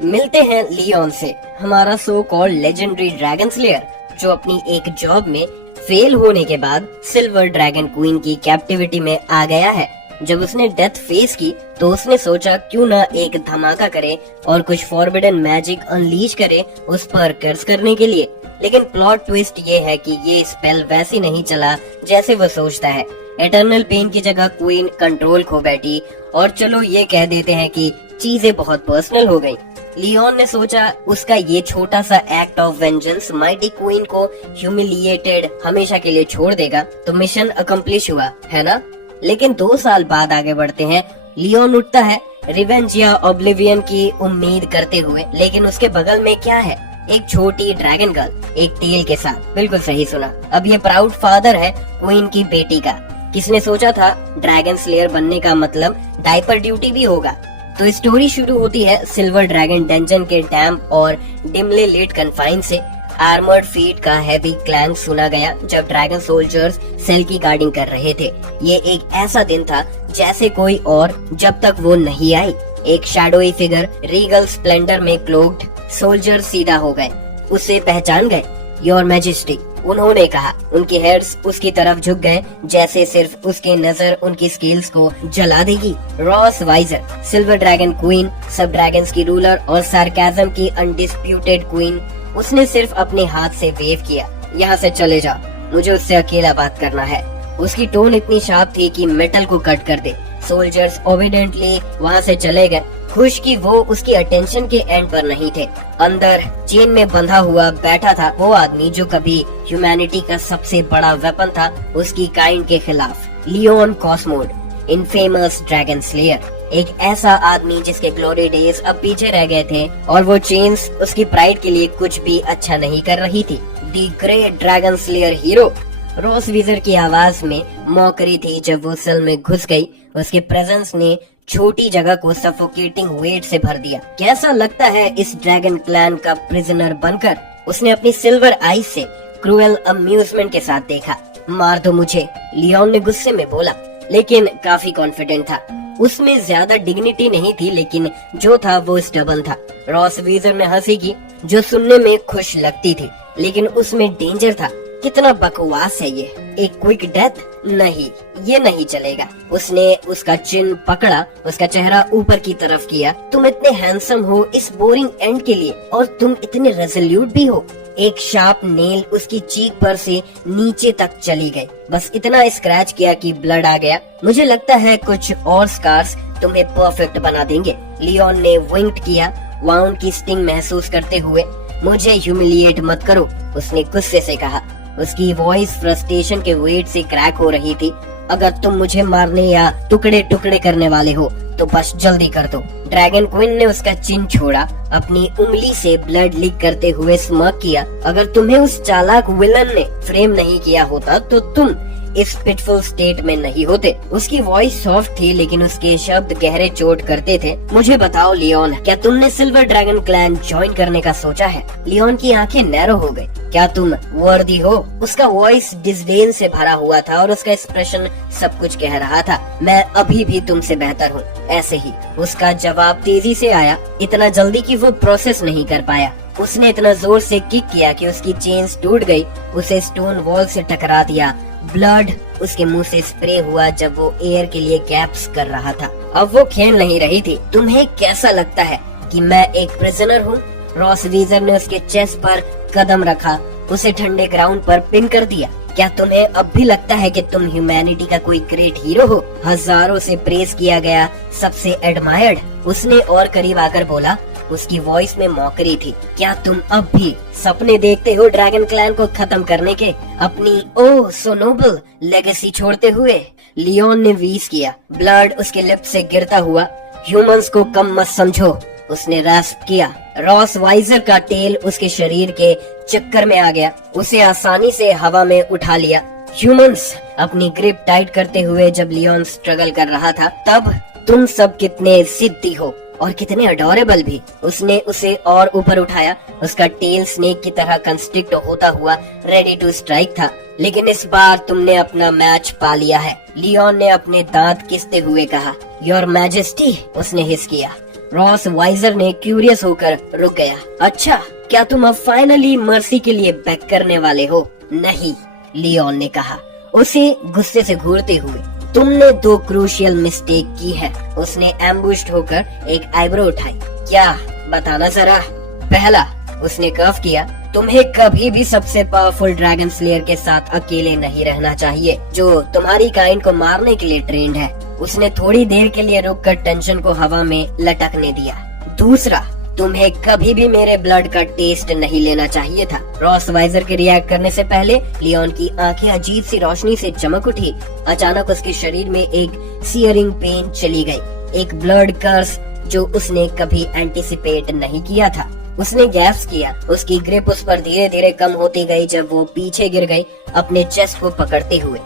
मिलते हैं लियोन से, हमारा so called legendary dragon slayer, जो अपनी एक जॉब में फेल होने के बाद सिल्वर ड्रैगन क्वीन की कैप्टिविटी में आ गया है। जब उसने डेथ फेस की तो उसने सोचा क्यों ना एक धमाका करे और कुछ फॉरबिडन मैजिक अनलीश करे उस पर कर्ज करने के लिए। लेकिन प्लॉट ट्विस्ट ये है कि ये स्पेल वैसे नहीं चला जैसे वो सोचता है। एटर्नल पेन की जगह क्वीन कंट्रोल खो बैठी और चलो ये कह देते हैं कि चीजें बहुत पर्सनल हो गई। लियोन ने सोचा उसका ये छोटा सा act of vengeance mighty queen को ह्यूमिलिएटेड हमेशा के लिए छोड़ देगा, तो मिशन अकम्प्लिश हुआ है ना। लेकिन 2 साल बाद आगे बढ़ते हैं। लियोन उठता है रिवेंज या ऑब्लिवियन की उम्मीद करते हुए, लेकिन उसके बगल में क्या है? एक छोटी ड्रैगन गर्ल एक टेल के साथ। बिल्कुल सही सुना। अब ये प्राउड फादर है क्वीन की बेटी का। किसने सोचा था ड्रैगन स्लेयर बनने का मतलब डायपर ड्यूटी भी होगा। तो स्टोरी शुरू होती है सिल्वर ड्रैगन डंजन के डैम्प और डिमले लेट कन्फाइन से। आर्मर्ड फीट का हैवी क्लैंग सुना गया जब ड्रैगन सोल्जर्स सेल की गार्डिंग कर रहे थे। ये एक ऐसा दिन था जैसे कोई और जब तक वो नहीं आई। एक शैडोई फिगर रीगल स्प्लेंडर में क्लोक्ड सोल्जर सीधा हो गए, उसे पहचान गए। योर मैजेस्टी, उन्होंने कहा। उनके हेड्स उसकी तरफ झुक गए जैसे सिर्फ उसकी नजर उनकी स्किल्स को जला देगी। Ross Wiser, silver dragon queen, सब ड्रैगन्स की रूलर और सार्केज्म की अनडिस्प्यूटेड क्वीन, उसने सिर्फ अपने हाथ से वेव किया। यहाँ से चले जा, मुझे उससे अकेला बात करना है। उसकी टोन इतनी शार्प थी कि मेटल को कट कर दे। सोल्जर्स ओबीडिएंटली वहाँ से चले गए, खुश कि वो उसकी अटेंशन के एंड पर नहीं थे। अंदर चेन में बंधा हुआ बैठा था वो आदमी जो कभी ह्यूमैनिटी का सबसे बड़ा वेपन था उसकी काइंड के खिलाफ। लियोन कॉस्मोड, इनफेमस ड्रैगन स्लेयर, एक ऐसा आदमी जिसके ग्लोरी डेज अब पीछे रह गए थे और वो चेन्स उसकी प्राइड के लिए कुछ भी अच्छा नहीं कर रही थी। The great dragon slayer hero. Ross वीजर की आवाज में मौकरी थी जब वो सेल में घुस गई। उसके प्रेजेंस ने छोटी जगह को सफोकेटिंग वेट से भर दिया। कैसा लगता है इस ड्रैगन क्लैन का प्रिजनर बनकर? उसने अपनी सिल्वर आईज से क्रूएल अम्यूजमेंट के साथ देखा। मार दो मुझे, लियोन ने गुस्से में बोला, लेकिन काफी कॉन्फिडेंट था। उसमें ज्यादा डिग्निटी नहीं थी, लेकिन जो था वो स्टबन था। रॉस वीजर ने हंसी की जो सुनने में खुश लगती थी, लेकिन उसमें डेंजर था। कितना बकवास है ये, एक क्विक डेथ? नहीं, ये नहीं चलेगा। उसने उसका चिन पकड़ा, उसका चेहरा ऊपर की तरफ किया। तुम इतने हैंडसम हो इस बोरिंग एंड के लिए, और तुम इतने रेजोल्यूट भी हो। एक शार्प नेल उसकी चीक पर से नीचे तक चली गई, बस इतना स्क्रैच किया कि ब्लड आ गया। मुझे लगता है कुछ और स्कार्स तुम्हें परफेक्ट बना देंगे। लियोन ने विंक्ड किया, वाउंड की स्टिंग महसूस करते हुए। मुझे ह्यूमिलिएट मत करो, उसने गुस्से से कहा। उसकी वॉइस फ्रस्ट्रेशन के वेट से क्रैक हो रही थी। अगर तुम मुझे मारने या टुकड़े टुकड़े करने वाले हो तो बस जल्दी कर दो। ड्रैगन क्वीन ने उसका चिन छोड़ा, अपनी उंगली से ब्लड लीक करते हुए स्मर्क किया। अगर तुम्हें उस चालाक विलन ने फ्रेम नहीं किया होता तो तुम इस पिटफुल स्टेट में नहीं होते। उसकी वॉइस सॉफ्ट थी लेकिन उसके शब्द गहरे चोट करते थे। मुझे बताओ लियोन, क्या तुमने सिल्वर ड्रैगन क्लैन ज्वाइन करने का सोचा है? लियोन की आंखें नैरो हो गई। क्या तुम वर्दी हो? उसका वॉइस डिस्डेन से भरा हुआ था और उसका एक्सप्रेशन सब कुछ कह रहा था। मैं अभी भी तुमसे बेहतर हूँ। ऐसे ही उसका जवाब तेजी से आया, इतना जल्दी कि वो प्रोसेस नहीं कर पाया। उसने इतना जोर से किक किया कि उसकी चेन्स टूट गई, उसे स्टोन वॉल से टकरा दिया। ब्लड उसके मुंह से स्प्रे हुआ जब वो एयर के लिए गैप्स कर रहा था। अब वो खेल नहीं रही थी। तुम्हें कैसा लगता है कि मैं एक प्रिजनर हूँ? रॉस वीजर ने उसके चेस्ट पर कदम रखा, उसे ठंडे ग्राउंड पर पिन कर दिया। क्या तुम्हें अब भी लगता है कि तुम ह्यूमैनिटी का कोई ग्रेट हीरो हो? हजारों से प्रेस किया गया, सबसे एडमायर्ड। उसने और करीब आकर बोला, उसकी वॉइस में मौकरी थी। क्या तुम अब भी सपने देखते हो ड्रैगन क्लैन को खत्म करने के, अपनी ओह सो नोबल लेगेसी छोड़ते हुए? लियोन ने वीज किया, ब्लड उसके लिप से गिरता हुआ। ह्यूमंस को कम मत समझो, उसने रास्प किया। रॉस वाइजर का टेल उसके शरीर के चक्कर में आ गया, उसे आसानी से हवा में उठा लिया। ह्यूमंस, अपनी ग्रिप टाइट करते हुए जब लियोन स्ट्रगल कर रहा था, तब तुम सब कितने जिद्दी हो और कितने अडोरेबल भी। उसने उसे और ऊपर उठाया। उसका टेल स्नेक की तरह कंस्ट्रिक्ट होता हुआ रेडी टू स्ट्राइक था। लेकिन इस बार तुमने अपना मैच पा लिया है। लियोन ने अपने दांत किसते हुए कहा। योर मैजेस्टी, उसने हिस किया। रॉस वाइजर ने क्यूरियस होकर रुक गया। अच्छा, क्या तुम अब फाइनली मर्सी के लिए बैक करने वाले हो? नहीं, लियोन ने कहा, उसे गुस्से से घूरते हुए। तुमने 2 क्रूशियल मिस्टेक की है। उसने एम्बुश्ड होकर एक आईब्रो उठाई। क्या? बताना जरा। पहला, उसने कर्व किया, तुम्हें कभी भी सबसे पावरफुल ड्रैगन स्लेयर के साथ अकेले नहीं रहना चाहिए, जो तुम्हारी काइंड को मारने के लिए ट्रेंड है। उसने थोड़ी देर के लिए रुककर टेंशन को हवा में लटकने दिया। दूसरा, तुम्हें कभी भी मेरे ब्लड का टेस्ट नहीं लेना चाहिए था। रॉस वाइजर के रिएक्ट करने से पहले लियोन की आंखें अजीब सी रोशनी से चमक उठी। अचानक उसके शरीर में एक सियरिंग पेन चली गई, एक ब्लड कर्स जो उसने कभी एंटिसिपेट नहीं किया था। उसने गैस्प किया। उसकी ग्रिप उस पर धीरे धीरे कम होती गई जब वो पीछे गिर गई, अपने चेस्ट को पकड़ते हुए।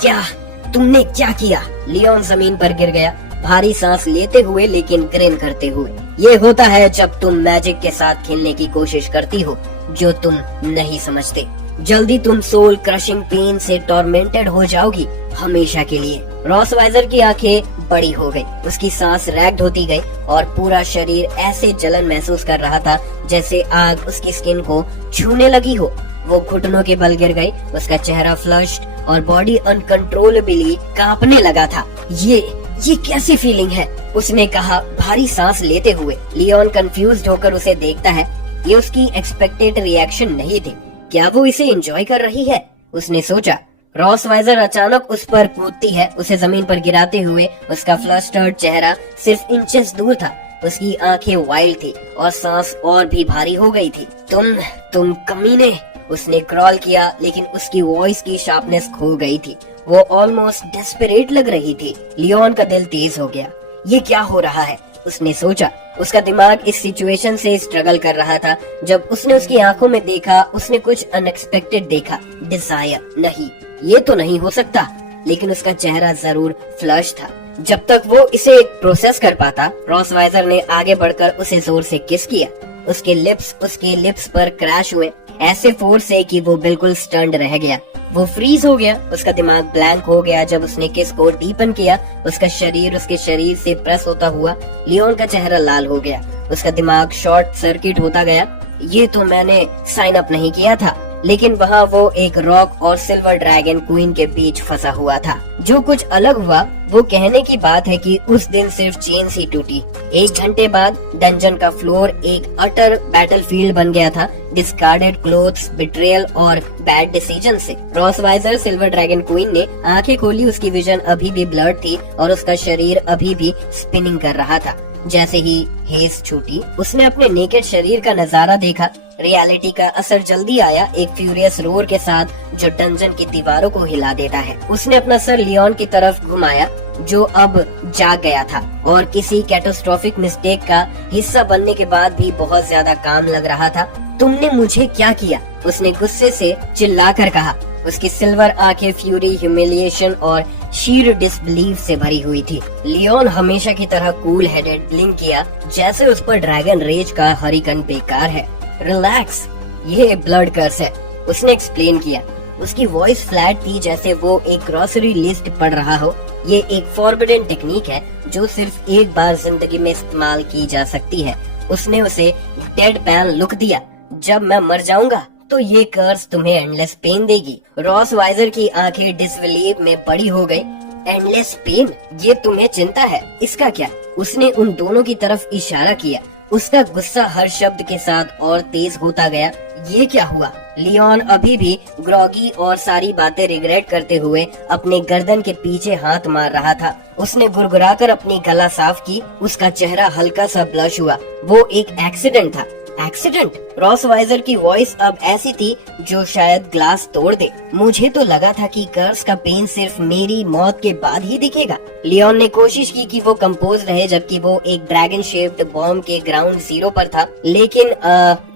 क्या? तुमने क्या किया? लियोन जमीन पर गिर गया, भारी सांस लेते हुए लेकिन ग्रिन करते हुए। ये होता है जब तुम मैजिक के साथ खेलने की कोशिश करती हो, जो तुम नहीं समझते। जल्दी तुम सोल क्रशिंग पेन से टॉर्मेंटेड हो जाओगी, हमेशा के लिए। रॉस वाइजर की आंखें बड़ी हो गई, उसकी सांस रैग्ड होती गई और पूरा शरीर ऐसे जलन महसूस कर रहा था जैसे आग उसकी स्किन को छूने लगी हो। वो घुटनों के बल गिर गई, उसका चेहरा फ्लश्ड और बॉडी अनकंट्रोलेबली कांपने लगा था। ये कैसी फीलिंग है? उसने कहा, भारी सांस लेते हुए। लियोन कंफ्यूज्ड होकर उसे देखता है। ये उसकी एक्सपेक्टेड रिएक्शन नहीं थी। क्या वो इसे एंजॉय कर रही है? उसने सोचा। रॉस वाइजर अचानक उस पर कूदती है, उसे जमीन पर गिराते हुए। उसका फ्लस्टर्ड चेहरा सिर्फ इंचेस दूर था। उसकी आंखें वाइल्ड थी और सांस और भी भारी हो गई थी। तुम कमीने! उसने क्रॉल किया, लेकिन उसकी वॉइस की शार्पनेस खो गई थी। वो ऑलमोस्ट डेस्परेट लग रही थी। लियोन का दिल तेज हो गया। ये क्या हो रहा है? उसने सोचा। उसका दिमाग इस सिचुएशन से स्ट्रगल कर रहा था। जब उसने उसकी आंखों में देखा, उसने कुछ अनएक्सपेक्टेड देखा। डिजायर नहीं, ये तो नहीं हो सकता। लेकिन उसका चेहरा जरूर फ्लश था। जब तक वो इसे प्रोसेस कर पाता, रॉस वाइजर ने आगे बढ़कर उसे जोर से किस किया। उसके लिप्स पर क्रैश हुए, ऐसे फोर्स से कि वो बिल्कुल स्टन्ड रह गया। वो फ्रीज हो गया, उसका दिमाग ब्लैंक हो गया। जब उसने किस को डीपन किया, उसका शरीर उसके शरीर से प्रेस होता हुआ लियोन का चेहरा लाल हो गया। उसका दिमाग शॉर्ट सर्किट होता गया। ये तो मैंने साइन अप नहीं किया था। लेकिन वहाँ वो एक रॉक और सिल्वर ड्रैगन क्वीन के बीच फंसा हुआ था। जो कुछ अलग हुआ वो कहने की बात है कि उस दिन सिर्फ चेन ही टूटी। 1 घंटे बाद डंजन का फ्लोर एक अटर बैटलफील्ड बन गया था, डिस्कार्डेड क्लोथ्स, बिट्रेयल और बैड डिसीजन से। Ross Wiser silver dragon queen ने आंखें खोली। उसकी विजन अभी भी ब्लर्ड थी और उसका शरीर अभी भी स्पिनिंग कर रहा था। जैसे ही हेज छूटी, उसने अपने नेकेड शरीर का नजारा देखा। रियलिटी का असर जल्दी आया, एक फ्यूरियस रोर के साथ जो डंजन की दीवारों को हिला देता है। उसने अपना सर लियोन की तरफ घुमाया, जो अब जाग गया था और किसी कैटास्ट्रोफिक मिस्टेक का हिस्सा बनने के बाद भी बहुत ज्यादा काम लग रहा था। तुमने मुझे क्या किया? उसने गुस्से से चिल्लाकर कहा। उसकी सिल्वर आंखें फ्यूरी, ह्यूमिलिएशन और शीर डिसबिलीफ से भरी हुई थी। लियोन हमेशा की तरह कूल हेडेड ब्लिंक किया, जैसे उस पर ड्रैगन रेज का हरिकन बेकार है। रिलैक्स, ये ब्लड कर्स है, उसने एक्सप्लेन किया। उसकी वॉइस फ्लैट थी, जैसे वो एक ग्रोसरी लिस्ट पढ़ रहा हो। ये एक फॉरबिडन टेक्निक है जो सिर्फ एक बार जिंदगी में इस्तेमाल की जा सकती है। उसने उसे डेड पैन लुक दिया। जब मैं मर जाऊंगा तो ये कर्स तुम्हें एंडलेस पेन देगी। रॉस वाइजर की आंखें डिसबिलीफ में बड़ी हो गई। Endless pain? ये तुम्हें चिंता है? इसका क्या? उसने उन दोनों की तरफ इशारा किया। उसका गुस्सा हर शब्द के साथ और तेज होता गया। ये क्या हुआ? लियोन अभी भी ग्रॉगी और सारी बातें रिग्रेट करते हुए अपने गर्दन के पीछे हाथ मार रहा था। उसने गुरगुराकर अपनी गला साफ की। उसका चेहरा हल्का सा ब्लश हुआ। वो एक एक्सीडेंट था। एक्सीडेंट? रॉस वाइजर की वॉइस अब ऐसी थी जो शायद ग्लास तोड़ दे। मुझे तो लगा था कि कर्स का पेन सिर्फ मेरी मौत के बाद ही दिखेगा। लियोन ने कोशिश की कि वो कंपोज रहे, जबकि वो एक ड्रैगन शेप्ड बॉम्ब के ग्राउंड जीरो पर था। लेकिन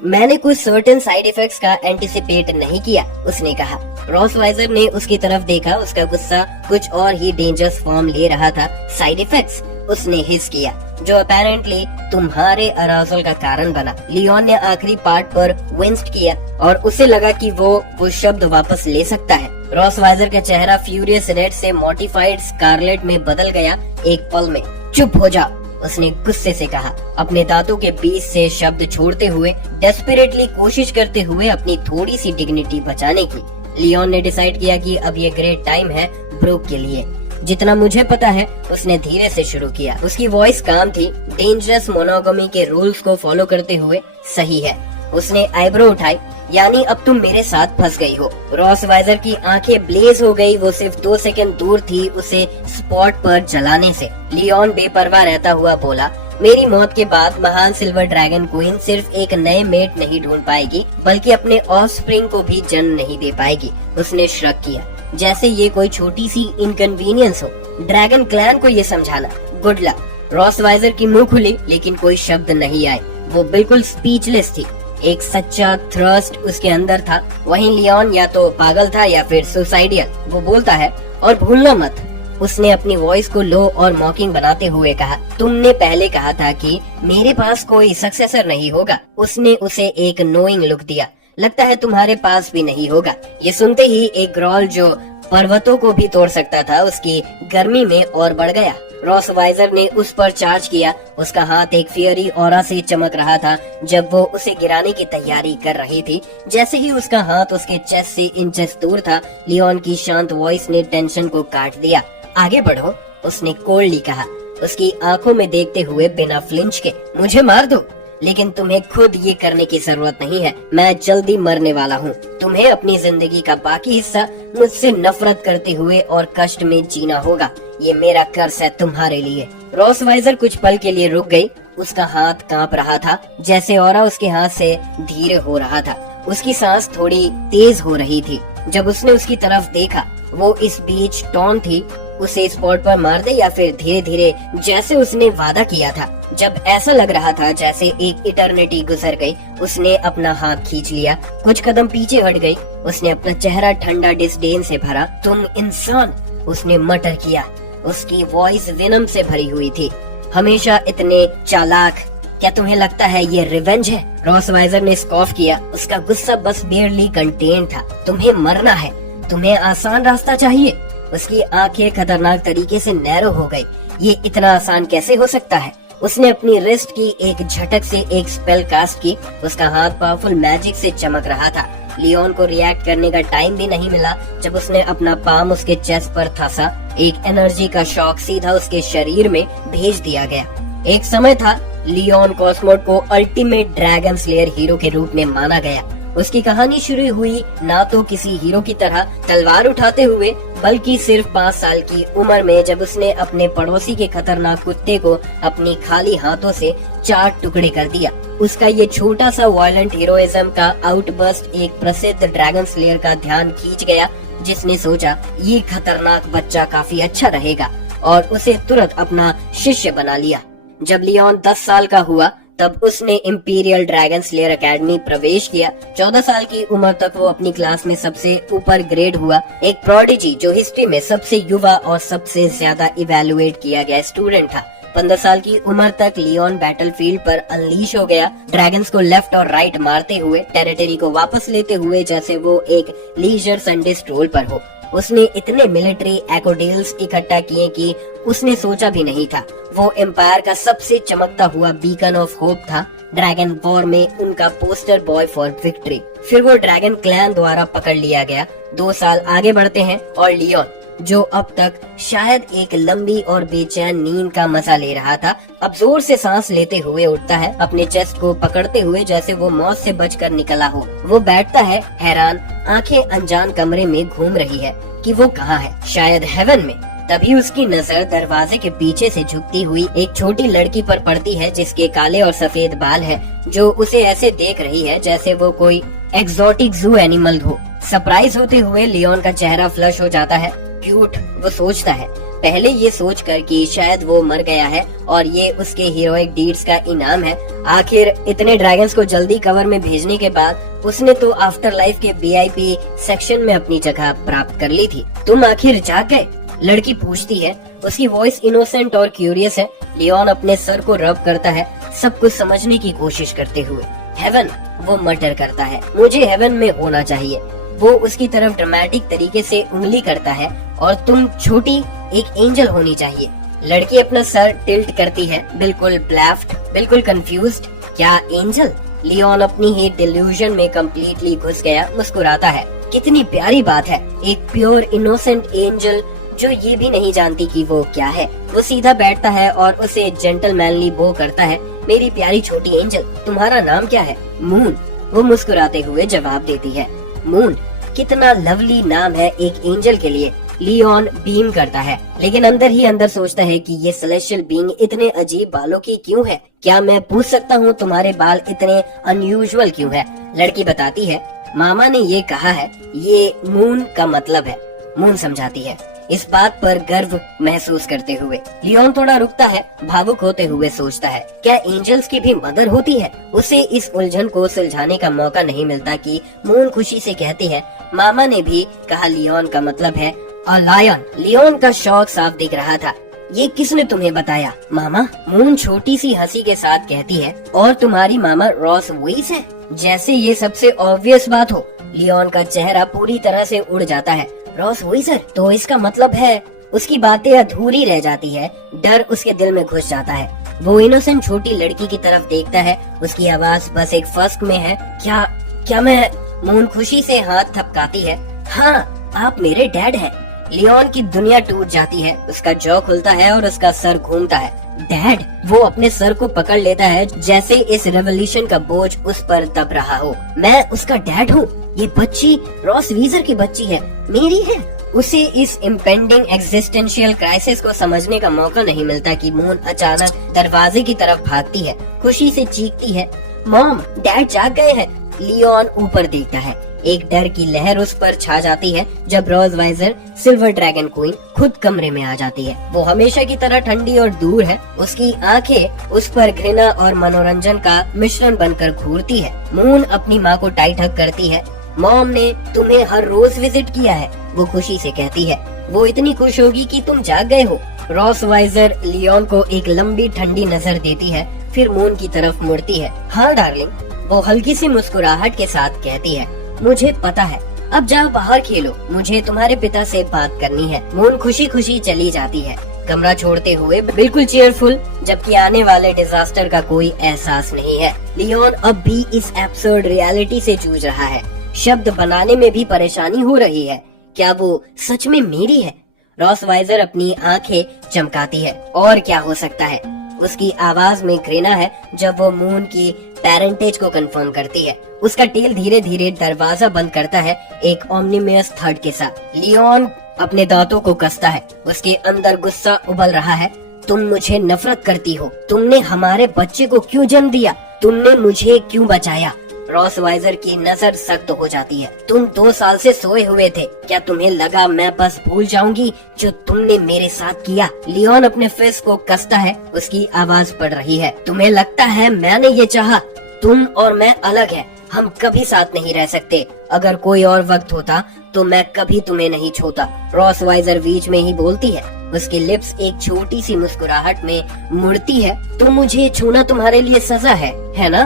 मैंने कुछ सर्टेन साइड इफेक्ट्स का एंटिसिपेट नहीं किया, उसने कहा। रॉस वाइजर ने उसकी तरफ देखा। उसका गुस्सा कुछ और ही डेंजरस फॉर्म ले रहा था। Side effects? उसने हिस किया, जो अपेरेंटली तुम्हारे अराउजल का कारण बना। लियोन ने आखिरी पार्ट पर विंस्ड किया और उसे लगा कि वो शब्द वापस ले सकता है। रॉस वाइजर का चेहरा फ्यूरियस रेड से मॉडिफाइड स्कारलेट में बदल गया एक पल में। चुप हो जा, उसने गुस्से से कहा, अपने दांतों के बीच से शब्द छोड़ते हुए, डेस्परेटली कोशिश करते हुए अपनी थोड़ी सी डिग्निटी बचाने की। लियोन ने डिसाइड किया कि अब ये ग्रेट टाइम है ब्रूक के लिए। जितना मुझे पता है, उसने धीरे से शुरू किया। उसकी वॉइस काम थी, डेंजरस मोनोगमी के रूल्स को फॉलो करते हुए सही है। उसने आईब्रो उठाई, यानी अब तुम मेरे साथ फंस गई हो। रॉसवाइजर की आंखें ब्लेज हो गई। वो सिर्फ 2 सेकंड दूर थी उसे स्पॉट पर जलाने से। लियोन बेपरवाह रहता हुआ बोला, मेरी मौत के बाद महान सिल्वर ड्रैगन क्वीन सिर्फ एक नए मेट नहीं ढूंढ पाएगी, बल्कि अपने ऑफस्प्रिंग को भी जन्म नहीं दे पाएगी। उसने श्रग किया, जैसे ये कोई छोटी सी इनकन्वीनियंस हो। ड्रैगन क्लैन को ये समझाना। Good luck. रॉसवाइजर की मुंह खुली, लेकिन कोई शब्द नहीं आए। वो बिल्कुल स्पीचलेस थी। एक सच्चा थ्रस्ट उसके अंदर था। वहीं लियोन या तो पागल था या फिर सुसाइडियल। वो बोलता है, और भूलना मत, उसने अपनी वॉइस को लो और मॉकिंग बनाते हुए कहा, तुमने पहले कहा था कि मेरे पास कोई सक्सेसर नहीं होगा। उसने उसे एक नोइंग लुक दिया। लगता है तुम्हारे पास भी नहीं होगा। ये सुनते ही एक ग्रॉल जो पर्वतों को भी तोड़ सकता था, उसकी गर्मी में और बढ़ गया। रॉसवाइजर ने उस पर चार्ज किया। उसका हाथ एक फियरी ऑरा से चमक रहा था जब वो उसे गिराने की तैयारी कर रही थी। जैसे ही उसका हाथ उसके चेस्ट से इंचेस दूर था, लियोन की शांत वॉइस ने टेंशन को काट दिया। आगे बढ़ो, उसने कोल्डली कहा, उसकी आंखों में देखते हुए बिना फ्लिंच के। मुझे मार दो, लेकिन तुम्हें खुद ये करने की जरूरत नहीं है। मैं जल्दी मरने वाला हूँ। तुम्हें अपनी जिंदगी का बाकी हिस्सा मुझसे नफरत करते हुए और कष्ट में जीना होगा। ये मेरा कर्ज है तुम्हारे लिए। रॉसवाइजर कुछ पल के लिए रुक गई। उसका हाथ कांप रहा था, जैसे ऑरा उसके हाथ से धीरे हो रहा था। उसकी सांस थोड़ी तेज हो रही थी। जब उसने उसकी तरफ देखा, वो इस बीच टॉन थी, उसे स्पॉट पर मार दे या फिर धीरे धीरे, जैसे उसने वादा किया था। जब ऐसा लग रहा था जैसे एक इटर्निटी गुजर गई, उसने अपना हाथ खींच लिया, कुछ कदम पीछे हट गई। उसने अपना चेहरा ठंडा डिस्डेन से भरा। तुम इंसान, उसने मटर किया। उसकी वॉइस विनम से भरी हुई थी। हमेशा इतने चालाक। क्या तुम्हें लगता है ये रिवेंज है? रॉसवाइजर ने स्कॉफ किया। उसका गुस्सा बस बेयरली कंटेन था। तुम्हें मरना है, तुम्हें आसान रास्ता चाहिए। उसकी आंखें खतरनाक तरीके से नैरो हो गई। ये इतना आसान कैसे हो सकता है? उसने अपनी रिस्ट की एक झटक से एक स्पेल कास्ट की। उसका हाथ पावरफुल मैजिक से चमक रहा था। लियोन को रिएक्ट करने का टाइम भी नहीं मिला। जब उसने अपना पाम उसके चेस्ट पर थसा, एक एनर्जी का शॉक सीधा उसके शरीर में भेज दिया गया। एक समय था, लियोन कॉस्मोड को अल्टीमेट ड्रैगन स्लेयर हीरो के रूप में माना गया। उसकी कहानी शुरू हुई ना तो किसी हीरो की तरह तलवार उठाते हुए, बल्कि सिर्फ 5 साल की उम्र में, जब उसने अपने पड़ोसी के खतरनाक कुत्ते को अपनी खाली हाथों से 4 टुकड़े कर दिया। उसका ये छोटा सा वायलेंट हीरोइज्म का आउटबर्स्ट एक प्रसिद्ध ड्रैगन स्लेयर का ध्यान खींच गया, जिसने सोचा ये खतरनाक बच्चा काफी अच्छा रहेगा और उसे तुरंत अपना शिष्य बना लिया। जब लियोन 10 साल का हुआ, तब उसने इंपीरियल ड्रैगन स्लेयर एकेडमी प्रवेश किया। 14 साल की उम्र तक वो अपनी क्लास में सबसे ऊपर ग्रेड हुआ, एक प्रोडिजी जो हिस्ट्री में सबसे युवा और सबसे ज्यादा इवेलुएट किया गया स्टूडेंट था। 15 साल की उम्र तक लियोन बैटलफील्ड पर अनलीश हो गया, ड्रैगन्स को लेफ्ट और राइट मारते हुए, टेरिटरी को वापस लेते हुए, जैसे वो एक लीजर संडे स्ट्रोल पर हो। उसने इतने मिलिट्री एकोडेल्स इकट्ठा किए कि उसने सोचा भी नहीं था। वो एम्पायर का सबसे चमकता हुआ बीकन ऑफ होप था। ड्रैगन वॉर में उनका पोस्टर बॉय फॉर विक्ट्री। फिर वो ड्रैगन क्लैन द्वारा पकड़ लिया गया। 2 साल आगे बढ़ते हैं और लियोन, जो अब तक शायद एक लंबी और बेचैन नींद का मजा ले रहा था, अब जोर से सांस लेते हुए उठता है, अपने चेस्ट को पकड़ते हुए जैसे वो मौत से बचकर निकला हो। वो बैठता है हैरान, आंखें अनजान कमरे में घूम रही है कि वो कहाँ है, शायद हेवन में। तभी उसकी नजर दरवाजे के पीछे से झुकती हुई एक छोटी लड़की पर पड़ती है, जिसके काले और सफेद बाल है, जो उसे ऐसे देख रही है जैसे वो कोई एक्सोटिक जू एनिमल हो। सरप्राइज होते हुए लियोन का चेहरा फ्लश हो जाता है। क्यूट, वो सोचता है, पहले ये सोचकर कि शायद वो मर गया है और ये उसके हीरोइक डीड्स का इनाम है। आखिर इतने ड्रैगन्स को जल्दी कवर में भेजने के बाद उसने तो आफ्टर लाइफ के VIP सेक्शन में अपनी जगह प्राप्त कर ली थी। तुम आखिर जाग गए? लड़की पूछती है। उसकी वॉइस इनोसेंट और क्यूरियस है। लियोन अपने सर को रब करता है, सब कुछ समझने की कोशिश करते हुए। हेवन, वो मटर करता है, मुझे हेवन में होना चाहिए। वो उसकी तरफ ड्रामेटिक तरीके से उंगली करता है, और तुम छोटी एक एंजल होनी चाहिए। लड़की अपना सर टिल्ट करती है, बिल्कुल ब्लैफ्ड, बिल्कुल कंफ्यूज्ड। क्या एंजल? लियोन अपनी ही डिल्यूजन में कंप्लीटली घुस गया, मुस्कुराता है। कितनी प्यारी बात है, एक प्योर इनोसेंट एंजल जो ये भी नहीं जानती कि वो क्या है। वो सीधा बैठता है और उसे जेंटलमैनली बो करता है। मेरी प्यारी छोटी एंजल, तुम्हारा नाम क्या है? मून। वो मुस्कुराते हुए जवाब देती है। मून, कितना लवली नाम है एक एंजल के लिए। लियोन बीम करता है, लेकिन अंदर ही अंदर सोचता है कि ये सेलेस्टियल बीइंग इतने अजीब बालों की क्यों है? क्या मैं पूछ सकता हूँ तुम्हारे बाल इतने अनयूजुअल क्यों है? लड़की बताती है, मामा ने ये कहा है, ये मून का मतलब है। मून समझाती है, इस बात पर गर्व महसूस करते हुए। लियोन थोड़ा रुकता है, भावुक होते हुए सोचता है, क्या एंजल्स की भी मदर होती है? उसे इस उलझन को सुलझाने का मौका नहीं मिलता कि मून खुशी से कहती है, मामा ने भी कहा लियोन का मतलब है अ लायन। लियोन का शौक साफ दिख रहा था। ये किसने तुम्हें बताया मामा? मून छोटी सी हंसी के साथ कहती है, और तुम्हारी मामा रॉस वुइस है? जैसे ये सबसे ऑब्वियस बात हो। लियोन का चेहरा पूरी तरह से उड़ जाता है। रॉस वुइजर? तो इसका मतलब है? उसकी बातें अधूरी रह जाती है, डर उसके दिल में घुस जाता है। वो इनोसेंट छोटी लड़की की तरफ देखता है, उसकी आवाज बस एक फस्क में है, क्या मैं? मून खुशी से हाथ थपकाती है, हाँ, आप मेरे डैड हैं। लियोन की दुनिया टूट जाती है, उसका जॉ खुलता है और उसका सर घूमता है। डैड? वो अपने सर को पकड़ लेता है, जैसे इस रेवोल्यूशन का बोझ उस पर दब रहा हो। मैं उसका डैड हूँ? ये बच्ची रॉस वीजर की बच्ची है, मेरी है। उसे इस इम्पेंडिंग एग्जिस्टेंशियल क्राइसिस को समझने का मौका नहीं मिलता कि मून अचानक दरवाजे की तरफ भागती है, खुशी से चीखती है, मॉम, डैड जाग गए हैं। लियोन ऊपर देखता है, एक डर की लहर उस पर छा जाती है जब रोज वाइजर सिल्वर ड्रैगन क्वीन खुद कमरे में आ जाती है। वो हमेशा की तरह ठंडी और दूर है, उसकी आंखें उस पर घृणा और मनोरंजन का मिश्रण बनकर घूरती है। मून अपनी माँ को टाइट हग करती है, मॉम ने तुम्हें हर रोज विजिट किया है, वो खुशी से कहती है। वो इतनी खुश होगी कि तुम जाग गए हो। रॉस वाइजर लियोन को एक लंबी ठंडी नजर देती है, फिर मून की तरफ मुड़ती है। हाँ डार्लिंग, वो हल्की सी मुस्कुराहट के साथ कहती है, मुझे पता है, अब जाओ बाहर खेलो, मुझे तुम्हारे पिता से बात करनी है। मून खुशी खुशी चली जाती है, कमरा छोड़ते हुए बिल्कुल चीयरफुल, जबकि आने वाले डिजास्टर का कोई एहसास नहीं है। लियोन अब भी इस एब्सर्ड रियलिटी से जूझ रहा है, शब्द बनाने में भी परेशानी हो रही है। क्या वो सच में मेरी है? रॉस वाइजर अपनी आंखें चमकाती है, और क्या हो सकता है? उसकी आवाज में घृणा है जब वो मून की पेरेंटेज को कंफर्म करती है। उसका टेल धीरे धीरे दरवाजा बंद करता है, एक ओमनिमियस थर्ड के साथ। लियोन अपने दांतों को कसता है, उसके अंदर गुस्सा उबल रहा है। तुम मुझे नफरत करती हो, तुमने हमारे बच्चे को क्यों जन्म दिया, तुमने मुझे क्यों बचाया? रॉस वाइजर की नजर सख्त हो जाती है। तुम 2 साल से सोए हुए थे, क्या तुम्हें लगा मैं बस भूल जाऊंगी जो तुमने मेरे साथ किया? लियोन अपने फेस को कसता है, उसकी आवाज पड़ रही है, तुम्हें लगता है मैंने ये चाहा? तुम और मैं अलग हैं, हम कभी साथ नहीं रह सकते। अगर कोई और वक्त होता तो मैं कभी तुम्हें नहीं छोड़ता। रॉस वाइजर बीच में ही बोलती है, उसकी लिप्स एक छोटी सी मुस्कुराहट में मुड़ती है। तो मुझे छूना तुम्हारे लिए सजा है ना?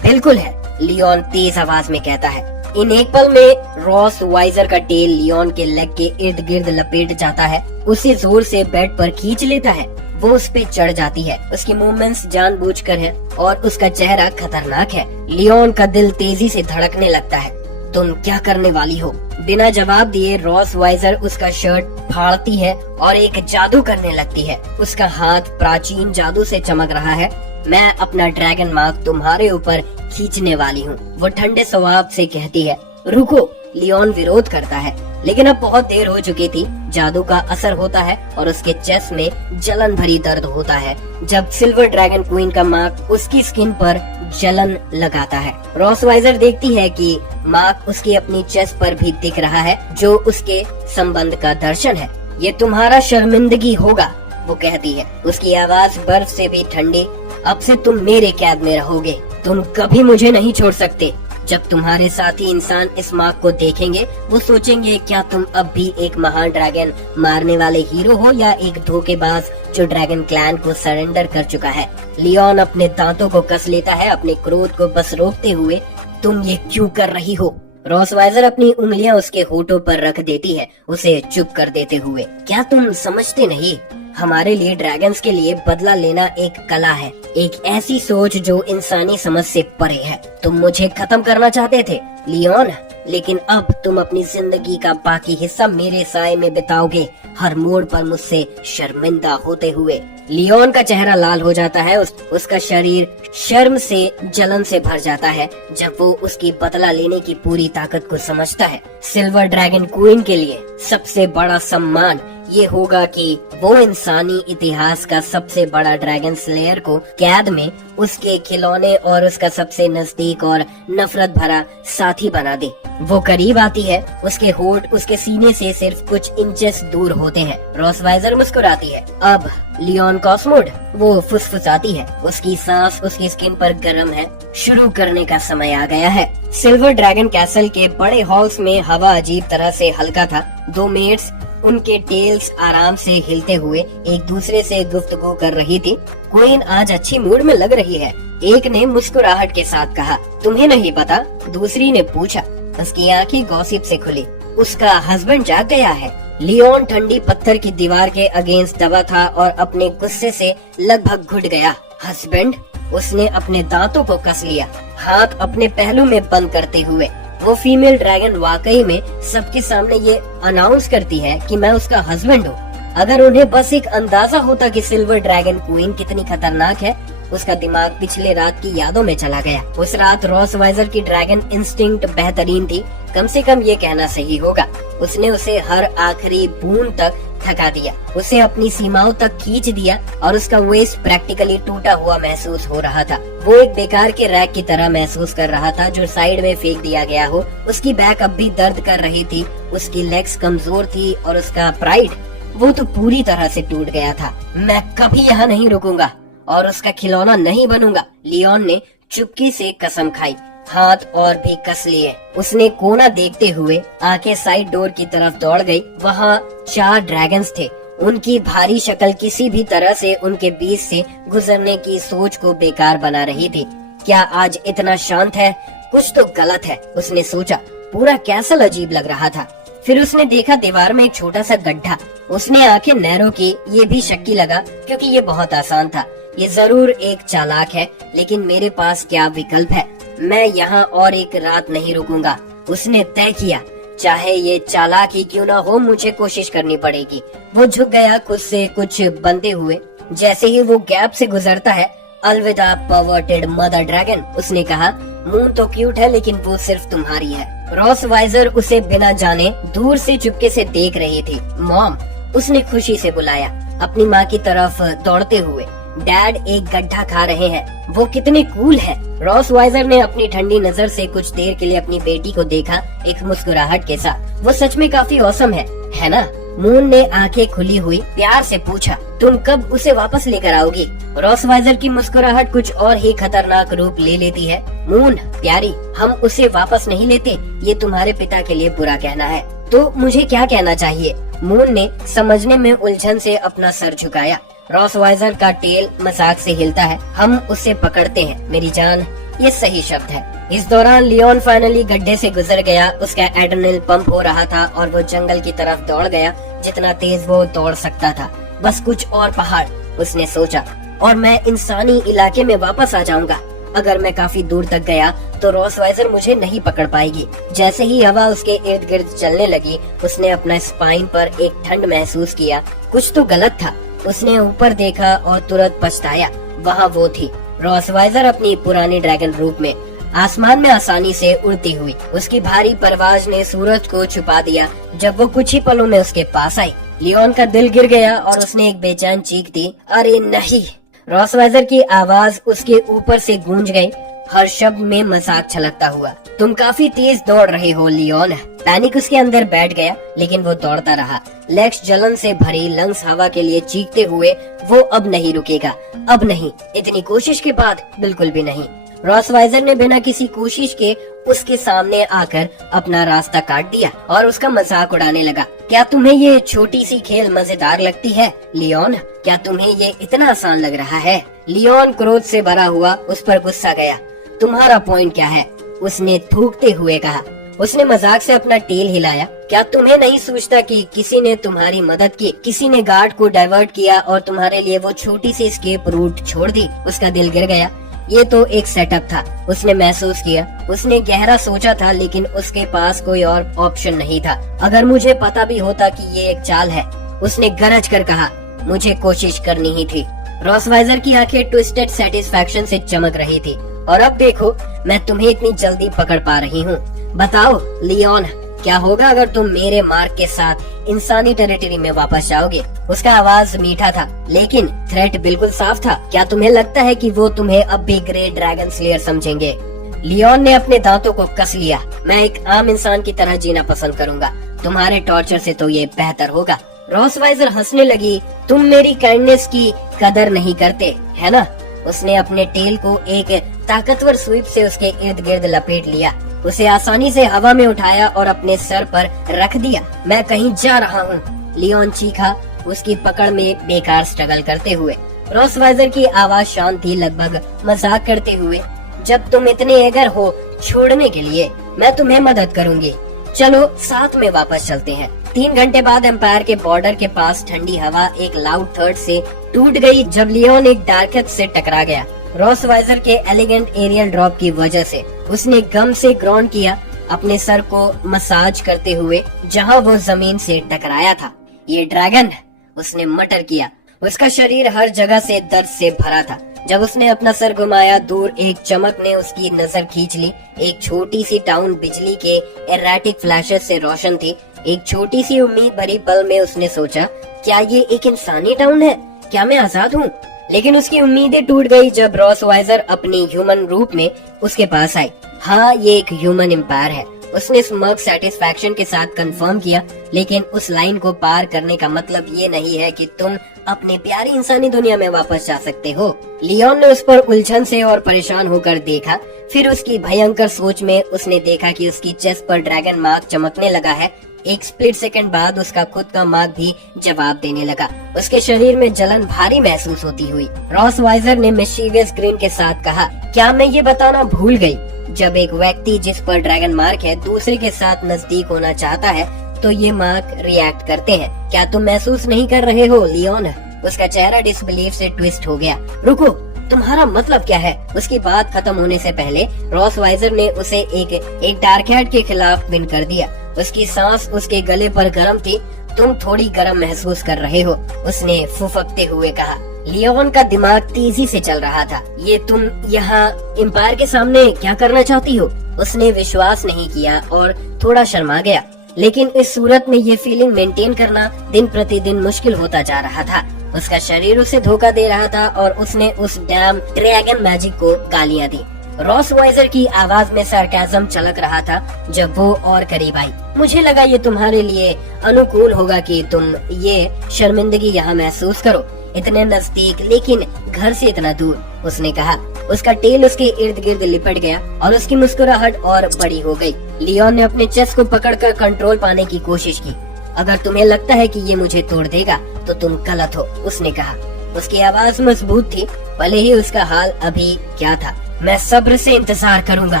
बिल्कुल है, लियोन तेज आवाज में कहता है। इन एक पल में रॉस वाइजर का टेल लियोन के लेग के इर्द गिर्द लपेट जाता है, उसे जोर से बेड पर खींच लेता है। वो उस पे चढ़ जाती है, उसकी मूवमेंट्स जानबूझकर हैं और उसका चेहरा खतरनाक है। लियोन का दिल तेजी से धड़कने लगता है। तुम क्या करने वाली हो? बिना जवाब दिए रॉस वाइजर उसका शर्ट फाड़ती है और एक जादू करने लगती है। उसका हाथ प्राचीन जादू से चमक रहा है। मैं अपना ड्रैगन मार्क तुम्हारे ऊपर खींचने वाली हूँ, वो ठंडे स्वभाव से कहती है। रुको, लियोन विरोध करता है, लेकिन अब बहुत देर हो चुकी थी। जादू का असर होता है और उसके चेस्ट में जलन भरी दर्द होता है जब सिल्वर ड्रैगन क्वीन का मार्क उसकी स्किन पर जलन लगाता है। रॉस वाइजर देखती है कि मार्क उसकी अपनी चेस्ट पर भी दिख रहा है, जो उसके संबंध का दर्शन है। ये तुम्हारा शर्मिंदगी होगा, वो कहती है, उसकी आवाज बर्फ से भी ठंडी। अब से तुम मेरे कैद में रहोगे, तुम कभी मुझे नहीं छोड़ सकते। जब तुम्हारे साथी इंसान इस मार्क को देखेंगे, वो सोचेंगे क्या तुम अब भी एक महान ड्रैगन मारने वाले हीरो हो या एक धोखेबाज जो ड्रैगन क्लैन को सरेंडर कर चुका है। लियोन अपने दांतों को कस लेता है, अपने क्रोध को बस रोकते हुए। तुम ये क्यों कर रही हो? रॉस वाइजर अपनी उंगलियां उसके होठों पर रख देती है, उसे चुप कर देते हुए। क्या तुम समझते नहीं? हमारे लिए ड्रैगन्स के लिए बदला लेना एक कला है, एक ऐसी सोच जो इंसानी समझ से परे है। तुम मुझे खत्म करना चाहते थे लियोन, लेकिन अब तुम अपनी जिंदगी का बाकी हिस्सा मेरे साए में बिताओगे, हर मोड़ पर मुझसे शर्मिंदा होते हुए। लियोन का चेहरा लाल हो जाता है, उसका शरीर शर्म से जलन से भर जाता है जब वो उसकी बदला लेने की पूरी ताकत को समझता है। सिल्वर ड्रैगन क्वीन के लिए सबसे बड़ा सम्मान ये होगा कि वो इंसानी इतिहास का सबसे बड़ा ड्रैगन स्लेयर को कैद में उसके खिलौने और उसका सबसे नजदीक और नफरत भरा साथी बना दे। वो करीब आती है, उसके होंठ उसके सीने से सिर्फ कुछ इंचेस दूर होते हैं। रोसवाइजर मुस्कुराती है। अब लियोन कॉस्मोड, वो फुसफुसाती है, उसकी सांस उसकी स्किन पर गर्म है। शुरू करने का समय आ गया है। सिल्वर ड्रैगन कैसल के बड़े हॉल्स में हवा अजीब तरह से हल्का था। दो मेड्स उनके टेल्स आराम से हिलते हुए एक दूसरे से गुफ्तगू कर रही थी। क्वीन आज अच्छी मूड में लग रही है, एक ने मुस्कुराहट के साथ कहा। तुम्हें नहीं पता? दूसरी ने पूछा। उसकी आंखें गॉसिप से खुली। उसका हस्बैंड जाग गया है। लियोन ठंडी पत्थर की दीवार के अगेंस्ट दबा था और अपने गुस्से से लगभग घुट गया। हस्बैंड? उसने अपने दांतों को कस लिया, हाथ अपने पहलू में बंद करते हुए। वो फीमेल ड्रैगन वाकई में सबके सामने ये अनाउंस करती है कि मैं उसका हस्बैंड हूँ। अगर उन्हें बस एक अंदाजा होता कि सिल्वर ड्रैगन क्वीन कितनी खतरनाक है। उसका दिमाग पिछले रात की यादों में चला गया। उस रात रोसवाइजर की ड्रैगन इंस्टिंक्ट बेहतरीन थी, कम से कम ये कहना सही होगा। उसने उसे हर आखिरी बूंद तक थका दिया, उसे अपनी सीमाओं तक खींच दिया और उसका वेस्ट प्रैक्टिकली टूटा हुआ महसूस हो रहा था। वो एक बेकार के रैक की तरह महसूस कर रहा था जो साइड में फेंक दिया गया हो। उसकी बैक अब भी दर्द कर रही थी, उसकी लेग्स कमजोर थी और उसका प्राइड, वो तो पूरी तरह से टूट गया था। मैं कभी यहाँ नहीं रुकूंगा और उसका खिलौना नहीं बनूंगा। लियोन ने चुपके से कसम खाई, हाथ और भी कस लिए। उसने कोना देखते हुए आंखें साइड डोर की तरफ दौड़ गई। वहाँ 4 ड्रैगन्स थे। उनकी भारी शक्ल किसी भी तरह से उनके बीच से गुजरने की सोच को बेकार बना रही थी। क्या आज इतना शांत है? कुछ तो गलत है, उसने सोचा। पूरा कैसल अजीब लग रहा था। फिर उसने देखा दीवार में एक छोटा सा गड्ढा। उसने आंखें नैरो की। ये भी शक्की लगा क्योंकि ये बहुत आसान था। ये जरूर एक चालाक है, लेकिन मेरे पास क्या विकल्प है? मैं यहाँ और एक रात नहीं रुकूंगा, उसने तय किया। चाहे ये चालाक ही क्यों ना हो, मुझे कोशिश करनी पड़ेगी। वो झुक गया खुद से कुछ बनते हुए। जैसे ही वो गैप से गुजरता है, अलविदा परवर्टेड मदर ड्रैगन, उसने कहा। मून तो क्यूट है लेकिन वो सिर्फ तुम्हारी है। रोसवाइजर उसे बिना जाने दूर से चुपके से देख रही थी। मॉम, उसने खुशी से बुलाया, अपनी माँ की तरफ दौड़ते हुए। डैड एक गड्ढा खा रहे हैं, वो कितने कूल है। रोसवाइजर ने अपनी ठंडी नजर से कुछ देर के लिए अपनी बेटी को देखा, एक मुस्कुराहट के साथ। वो सच में काफी औसम है ना? मून ने आंखें खुली हुई प्यार से पूछा। तुम कब उसे वापस लेकर आओगी? रोसवाइजर की मुस्कुराहट कुछ और ही खतरनाक रूप ले लेती है। मून प्यारी, हम उसे वापस नहीं लेते, ये तुम्हारे पिता के लिए बुरा कहना है। तो मुझे क्या कहना चाहिए? मून ने समझने में उलझन से अपना सर झुकाया। रोसवाइजर का टेल मजाक से हिलता है। हम उसे पकड़ते हैं मेरी जान, ये सही शब्द है। इस दौरान लियोन फाइनली गड्ढे से गुजर गया। उसका एड्रेनलिन पंप हो रहा था और वो जंगल की तरफ दौड़ गया जितना तेज वो दौड़ सकता था। बस कुछ और पहाड़, उसने सोचा, और मैं इंसानी इलाके में वापस आ जाऊंगा। अगर मैं काफी दूर तक गया तो रोसवाइजर मुझे नहीं पकड़ पाएगी। जैसे ही हवा उसके इर्द गिर्द चलने लगी, उसने अपना स्पाइन पर एक ठंड महसूस किया। कुछ तो गलत था। उसने ऊपर देखा और तुरंत पछताया। वहाँ वो थी, रोसवाइजर अपनी पुरानी ड्रैगन रूप में, आसमान में आसानी से उड़ती हुई। उसकी भारी परवाज ने सूरज को छुपा दिया जब वो कुछ ही पलों में उसके पास आई। लियोन का दिल गिर गया और उसने एक बेचैन चीख दी। अरे नहीं! रोसवाइजर की आवाज उसके ऊपर से गूंज गई, हर शब्द में मजाक छलकता हुआ। तुम काफी तेज दौड़ रहे हो लियोन। पैनिक उसके अंदर बैठ गया, लेकिन वो दौड़ता रहा। लेग्स जलन से भरी, लंग्स हवा के लिए चीखते हुए। वो अब नहीं रुकेगा, अब नहीं, इतनी कोशिश के बाद बिल्कुल भी नहीं। रोसवाइजर ने बिना किसी कोशिश के उसके सामने आकर अपना रास्ता काट दिया और उसका मजाक उड़ाने लगा। क्या तुम्हें ये छोटी सी खेल मजेदार लगती है लियोन? क्या तुम्हें ये इतना आसान लग रहा है? लियोन क्रोध से भरा हुआ उस पर गुस्सा गया। तुम्हारा पॉइंट क्या है? उसने थूकते हुए कहा। उसने मजाक से अपना टेल हिलाया। क्या तुम्हें नहीं सोचता कि किसी ने तुम्हारी मदद की, किसी ने गार्ड को डाइवर्ट किया और तुम्हारे लिए वो छोटी सी एस्केप रूट छोड़ दी। उसका दिल गिर गया। ये तो एक सेटअप था, उसने महसूस किया। उसने गहरा सोचा था, लेकिन उसके पास कोई और ऑप्शन नहीं था। अगर मुझे पता भी होता कि ये एक चाल है, उसने गरज कर कहा, मुझे कोशिश करनी ही थी। रॉसवाइजर की आंखें ट्विस्टेड सेटिस्फैक्शन से चमक रही थी। और अब देखो, मैं तुम्हें इतनी जल्दी पकड़ पा रही हूँ। बताओ लियोन, क्या होगा अगर तुम मेरे मार्क के साथ इंसानी टेरिटरी में वापस जाओगे? उसका आवाज मीठा था, लेकिन थ्रेट बिल्कुल साफ था। क्या तुम्हें लगता है कि वो तुम्हें अब भी ग्रेट ड्रैगन स्लेयर समझेंगे? लियोन ने अपने दांतों को कस लिया। मैं एक आम इंसान की तरह जीना पसंद करूंगा। तुम्हारे टॉर्चर से तो ये बेहतर होगा। रॉसवाइजर हंसने लगी। तुम मेरी काइंडनेस की कदर नहीं करते, है ना? उसने अपने टेल को एक ताकतवर स्वीप से उसके इर्द गिर्द लपेट लिया, उसे आसानी से हवा में उठाया और अपने सर पर रख दिया। मैं कहीं जा रहा हूँ, लियोन चीखा, उसकी पकड़ में बेकार स्ट्रगल करते हुए। रॉसवाइजर की आवाज शांत थी, लगभग मजाक करते हुए। जब तुम इतने एगर हो छोड़ने के लिए, मैं तुम्हें मदद करूंगी। चलो साथ में वापस चलते हैं। 3 घंटे बाद एम्पायर के बॉर्डर के पास ठंडी हवा एक लाउड थर्ड से टूट गई जब लियोन एक डार्केथ से टकरा गया। रॉसवाइजर के एलिगेंट एरियल ड्रॉप की वजह से उसने गम से ग्राउंड किया, अपने सर को मसाज करते हुए जहां वो जमीन से टकराया था। ये ड्रैगन, उसने मटर किया। उसका शरीर हर जगह से दर्द से भरा था। जब उसने अपना सर घुमाया, दूर एक चमक ने उसकी नजर खींच ली। एक छोटी सी टाउन बिजली के एराटिक फ्लैशेस से रोशन थी। एक छोटी सी उम्मीद भरी पल में उसने सोचा, क्या ये एक इंसानी टाउन है? क्या मैं आजाद हूँ? लेकिन उसकी उम्मीदें टूट गई जब रॉसवाइजर अपनी ह्यूमन रूप में उसके पास आई। हाँ, ये एक ह्यूमन एम्पायर है, उसने स्मग सेटिस्फैक्शन के साथ कंफर्म किया। लेकिन उस लाइन को पार करने का मतलब ये नहीं है कि तुम अपनी प्यारी इंसानी दुनिया में वापस जा सकते हो। लियोन ने उस पर उलझन से और परेशान होकर देखा। फिर उसकी भयंकर सोच में उसने देखा कि उसकी चेस्ट पर ड्रैगन मार्क चमकने लगा है। एक स्प्लिट सेकंड बाद उसका खुद का मार्क भी जवाब देने लगा। उसके शरीर में जलन भारी महसूस होती हुई। रॉसवाइजर ने मिशीवियस ग्रीन के साथ कहा, क्या मैं ये बताना भूल गई? जब एक व्यक्ति जिस पर ड्रैगन मार्क है दूसरे के साथ नजदीक होना चाहता है तो ये मार्क रिएक्ट करते हैं। क्या तुम महसूस नहीं कर रहे हो लियोन? उसका चेहरा डिसबिलीफ से ट्विस्ट हो गया। रुको, तुम्हारा मतलब क्या है? उसकी बात खत्म होने से पहले रॉसवाइजर ने उसे एक डार्कहेड के खिलाफ पिन कर दिया। उसकी सांस उसके गले पर गर्म थी। तुम थोड़ी गर्म महसूस कर रहे हो, उसने फुफकते हुए कहा। लियोन का दिमाग तेजी से चल रहा था। ये तुम यहाँ एम्पायर के सामने क्या करना चाहती हो? उसने विश्वास नहीं किया और थोड़ा शर्मा गया। लेकिन इस सूरत में ये फीलिंग मेंटेन करना दिन प्रतिदिन मुश्किल होता जा रहा था। उसका शरीर उसे धोखा दे रहा था और उसने उस डैम ड्रैगन मैजिक को गालियाँ दी। रॉसवाइजर की आवाज में सार्केज्म चलक रहा था जब वो और करीब आई। मुझे लगा ये तुम्हारे लिए अनुकूल होगा कि तुम ये शर्मिंदगी यहाँ महसूस करो, इतने नजदीक लेकिन घर से इतना दूर, उसने कहा। उसका टेल उसके इर्द गिर्द लिपट गया और उसकी मुस्कुराहट और बड़ी हो गई। लियोन ने अपने चेस्ट को पकड़कर कंट्रोल पाने की कोशिश की। अगर तुम्हें लगता है कि ये मुझे तोड़ देगा तो तुम गलत हो, उसने कहा। उसकी आवाज मजबूत थी, भले ही उसका हाल अभी क्या था। मैं सब्र से इंतजार करूंगा,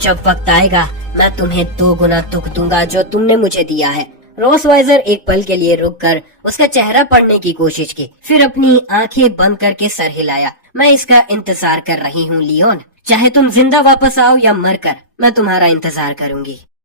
जब वक्त आएगा मैं तुम्हें 2 गुना दुख दूंगा जो तुमने मुझे दिया है। रॉसवाइजर एक पल के लिए रुककर उसका चेहरा पढ़ने की कोशिश की, फिर अपनी आंखें बंद करके सर हिलाया। मैं इसका इंतजार कर रही हूँ लियोन, चाहे तुम जिंदा वापस आओ या मरकर, मैं तुम्हारा इंतजार करूंगी।